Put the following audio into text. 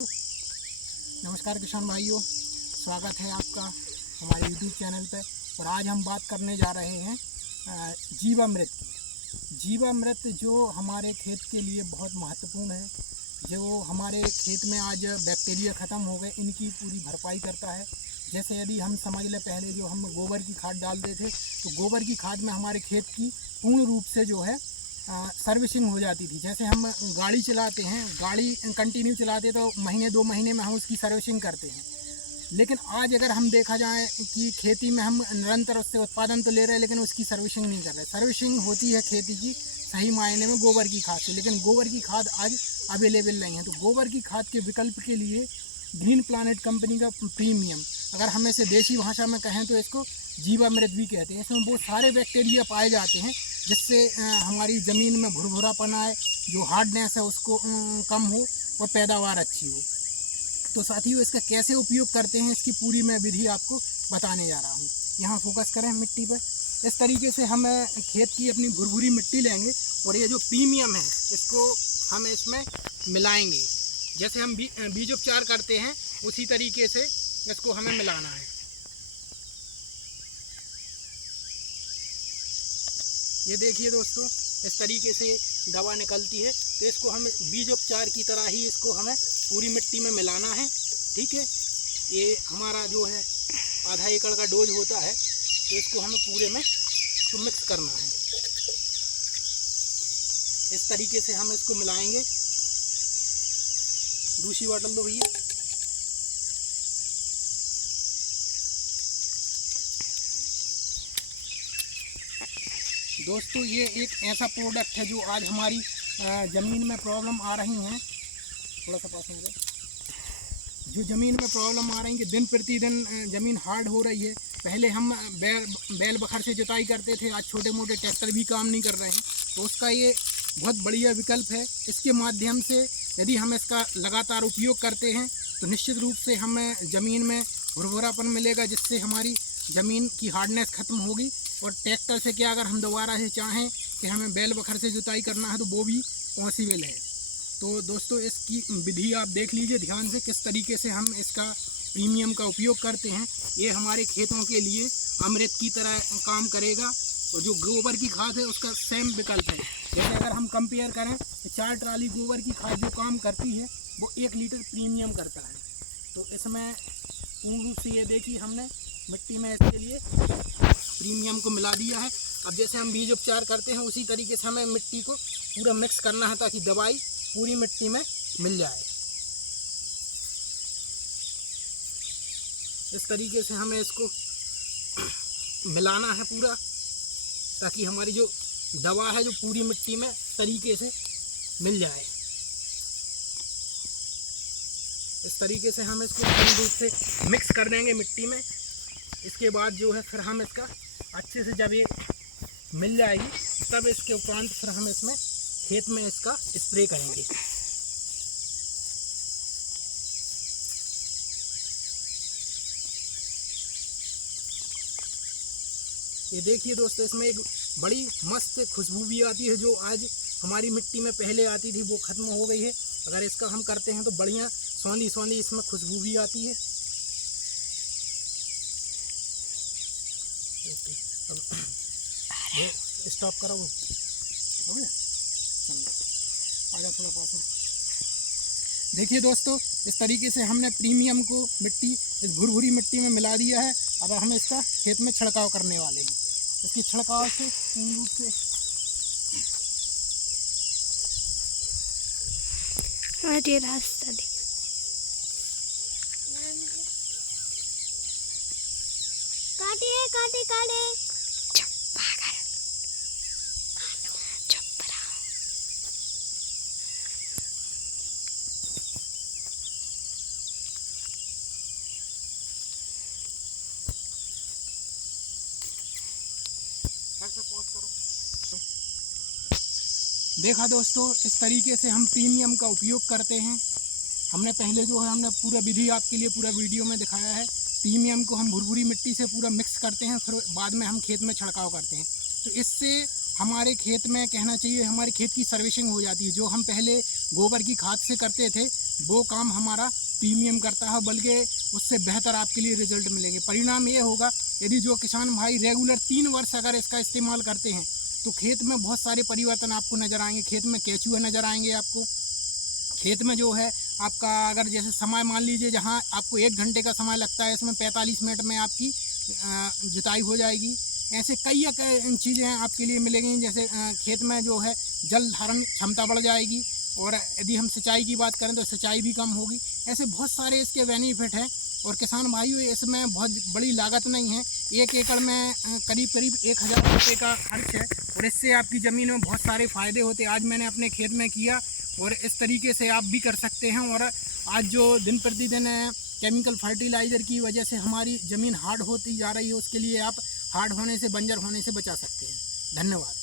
नमस्कार किसान भाइयों, स्वागत है आपका हमारे YouTube चैनल पर। और आज हम बात करने जा रहे हैं जीवामृत की। जीवामृत जो हमारे खेत के लिए बहुत महत्वपूर्ण है, जो हमारे खेत में आज बैक्टीरिया ख़त्म हो गए, इनकी पूरी भरपाई करता है। जैसे यदि हम समझ लें, पहले जो हम गोबर की खाद डालते थे, तो गोबर की खाद में हमारे खेत की पूर्ण रूप से जो है सर्विसिंग हो जाती थी। जैसे हम गाड़ी चलाते हैं, गाड़ी कंटिन्यू चलाते तो महीने 2 महीने में हम उसकी सर्विसिंग करते हैं। लेकिन आज अगर हम देखा जाए कि खेती में हम निरंतर उससे उत्पादन तो ले रहे हैं, लेकिन उसकी सर्विसिंग नहीं कर रहे। सर्विसिंग होती है खेती की सही मायने में गोबर की खाद से, लेकिन गोबर की खाद आज अवेलेबल नहीं है। तो गोबर की खाद के विकल्प के लिए ग्रीन प्लानेट कंपनी का प्रीमियम, अगर हम इसे देसी भाषा में कहें तो इसको जीवामृत भी कहते हैं। इसमें बहुत सारे बैक्टीरिया पाए जाते हैं जिससे हमारी ज़मीन में भुरभुरापन आए, जो हार्डनेस है उसको कम हो और पैदावार अच्छी हो। तो साथियों, इसका कैसे उपयोग करते हैं, इसकी पूरी मैं विधि आपको बताने जा रहा हूँ। यहाँ फोकस करें मिट्टी पर। इस तरीके से हम खेत की अपनी भुरभुरी मिट्टी लेंगे और ये जो प्रीमियम है इसको हम इसमें मिलाएंगे। जैसे हम बीजोपचार करते हैं उसी तरीके से इसको हमें मिलाना है। ये देखिए दोस्तों, इस तरीके से दवा निकलती है। तो इसको हम बीजोपचार की तरह ही इसको हमें पूरी मिट्टी में मिलाना है। ठीक है, ये हमारा जो है आधा एकड़ का डोज होता है, तो इसको हमें पूरे में इसको मिक्स करना है। इस तरीके से हम इसको मिलाएंगे। दूसरी बॉटल दो भैया। दोस्तों, ये एक ऐसा प्रोडक्ट है जो आज हमारी ज़मीन में प्रॉब्लम आ रही हैं। थोड़ा सा पास में जो ज़मीन में प्रॉब्लम आ रही है कि दिन प्रतिदिन ज़मीन हार्ड हो रही है। पहले हम बैल बखर से जुताई करते थे, आज छोटे मोटे ट्रैक्टर भी काम नहीं कर रहे हैं। तो उसका ये बहुत बढ़िया विकल्प है। इसके माध्यम से यदि हम इसका लगातार उपयोग करते हैं तो निश्चित रूप से हमें ज़मीन में भुरभुरापन मिलेगा, जिससे हमारी ज़मीन की हार्डनेस ख़त्म होगी। और ट्रैक्टर से क्या, अगर हम दोबारा से चाहें कि हमें बैल बखर से जुताई करना है तो वो भी पॉसिबल है। तो दोस्तों, इसकी विधि आप देख लीजिए ध्यान से, किस तरीके से हम इसका प्रीमियम का उपयोग करते हैं। ये हमारे खेतों के लिए अमृत की तरह काम करेगा। और जो गोबर की खाद है उसका सेम विकल्प है। जैसे अगर हम कंपेयर करें तो 4 ट्राली गोबर की खाद जो काम करती है वो 1 लीटर प्रीमियम करता है। तो इसमें पूर्ण रूप से ये देखिए, हमने मिट्टी में इसके लिए प्रीमियम को मिला दिया है। अब जैसे हम बीज उपचार करते हैं उसी तरीके से हमें मिट्टी को पूरा मिक्स करना है ताकि दवाई पूरी मिट्टी में मिल जाए। इस तरीके से हमें इसको मिलाना है पूरा, ताकि हमारी जो दवा है जो पूरी मिट्टी में तरीके से मिल जाए। इस तरीके से हम इसको पूर्ण रूप से मिक्स कर देंगे मिट्टी में। इसके बाद जो है फिर हम इसका अच्छे से जब ये मिल जाएगी तब इसके उपरांत फिर हम इसमें खेत में इसका स्प्रे करेंगे। ये देखिए दोस्तों, इसमें एक बड़ी मस्त खुशबू भी आती है, जो आज हमारी मिट्टी में पहले आती थी वो ख़त्म हो गई है। अगर इसका हम करते हैं तो बढ़िया सौंधी सौंधी इसमें खुशबू भी आती है। अब स्टॉप करो, हो गया, आजा थोड़ा पास में। देखिए दोस्तों, इस तरीके से हमने प्रीमियम को मिट्टी इस भुरभुरी मिट्टी में मिला दिया है। अब हम इसका खेत में छिड़काव करने वाले हैं। इसकी छिड़काव से पूर्ण रूप से रास्ता काटे काटे देखा दोस्तों, इस तरीके से हम प्रीमियम का उपयोग करते हैं। हमने पहले जो है हमने पूरा विधि आपके लिए पूरा वीडियो में दिखाया है। प्रीमियम को हम भुरभुरी मिट्टी से पूरा मिक्स करते हैं, फिर बाद में हम खेत में छिड़काव करते हैं। तो इससे हमारे खेत में कहना चाहिए हमारे खेत की सर्विसिंग हो जाती है। जो हम पहले गोबर की खाद से करते थे वो काम हमारा प्रीमियम करता है, बल्कि उससे बेहतर आपके लिए रिजल्ट मिलेंगे। परिणाम ये होगा, यदि जो किसान भाई रेगुलर 3 वर्ष अगर इसका इस्तेमाल करते हैं तो खेत में बहुत सारे परिवर्तन आपको नज़र आएंगे। खेत में केंचुए नज़र आएंगे आपको, खेत में जो है आपका अगर जैसे समय मान लीजिए जहाँ आपको 1 घंटे का समय लगता है, इसमें 45 मिनट में आपकी जुताई हो जाएगी। ऐसे कई चीज़ें आपके लिए मिलेंगी, जैसे खेत में जो है जल धारण क्षमता बढ़ जाएगी, और यदि हम सिंचाई की बात करें तो सिंचाई भी कम होगी। ऐसे बहुत सारे इसके बेनिफिट हैं। और किसान भाइयों, इसमें बहुत बड़ी लागत नहीं है, 1 एकड़ में करीब 1000 रुपये का खर्च है, और इससे आपकी ज़मीन में बहुत सारे फ़ायदे होते हैं। आज मैंने अपने खेत में किया, और इस तरीके से आप भी कर सकते हैं। और आज जो दिन प्रतिदिन केमिकल फर्टिलाइज़र की वजह से हमारी ज़मीन हार्ड होती जा रही है, उसके लिए आप हार्ड होने से, बंजर होने से बचा सकते हैं। धन्यवाद।